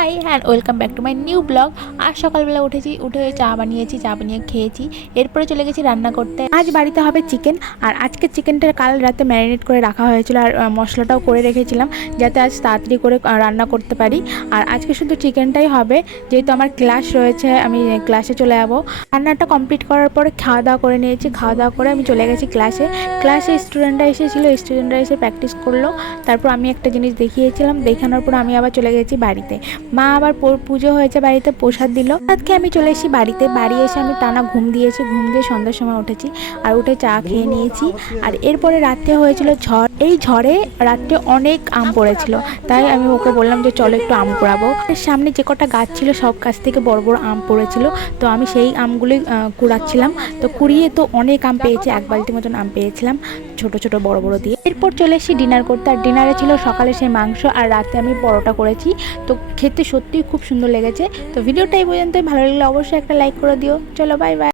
High and welcome back to my new blog. আজ সকালবেলা উঠে চা বানিয়ে খেয়েছি। এরপরে চলে গেছি রান্না করতে। আজ বাড়িতে হবে চিকেন, আর আজকে চিকেনটা কাল রাতে ম্যারিনেট করে রাখা হয়েছিল, আর মশলাটাও করে রেখেছিলাম যাতে আজ তাড়াতাড়ি করে রান্না করতে পারি। আর আজকে শুধু চিকেনটাই হবে, যেহেতু আমার ক্লাস রয়েছে, আমি ক্লাসে চলে যাবো। রান্নাটা কমপ্লিট করার পরে খাওয়া দাওয়া করে নিয়েছি। খাওয়া দাওয়া করে আমি চলে গেছি ক্লাসে স্টুডেন্টরা এসে প্র্যাকটিস করলো। তারপর আমি একটা জিনিস দেখিয়েছিলাম, দেখানোর পর আমি আবার চলে গেছি বাড়িতে। মা আবার পুজো হয়েছে, বাড়িতে প্রসাদ দিল। আজকে আমি চলে এসেছি বাড়ি এসে আমি টানা ঘুম দিয়ে সন্ধ্যার সময় উঠেছি, আর উঠে চা খেয়ে নিয়েছি। আর এরপরে রাত্রে হয়েছিল ঝড়। এই ঝড়ে রাত্রে অনেক আম পড়েছিল, তাই আমি ওকে বললাম যে চলো একটু আম কুড়াবো। সামনে যে কটা গাছ ছিল সব গাছ থেকে বড় বড় আম পড়েছিল, তো আমি সেই আমগুলি কুড়াচ্ছিলাম। তো কুড়িয়ে তো অনেক আম পেয়েছি, 1 বালতি মতন আম পেয়েছিলাম, ছোট ছোট বড় বড় দিয়ে। এরপর চলে এসেছি ডিনার করতে, আর ডিনারে ছিল সকালে সেই মাংস, আর রাতে আমি পরোটা করেছি। তো খেতে সত্যিই খুব সুন্দর লেগেছে। তো ভিডিওটা এই পর্যন্তই। ভালো লাগলে অবশ্যই একটা লাইক করে দিও। চলো বাই বাই।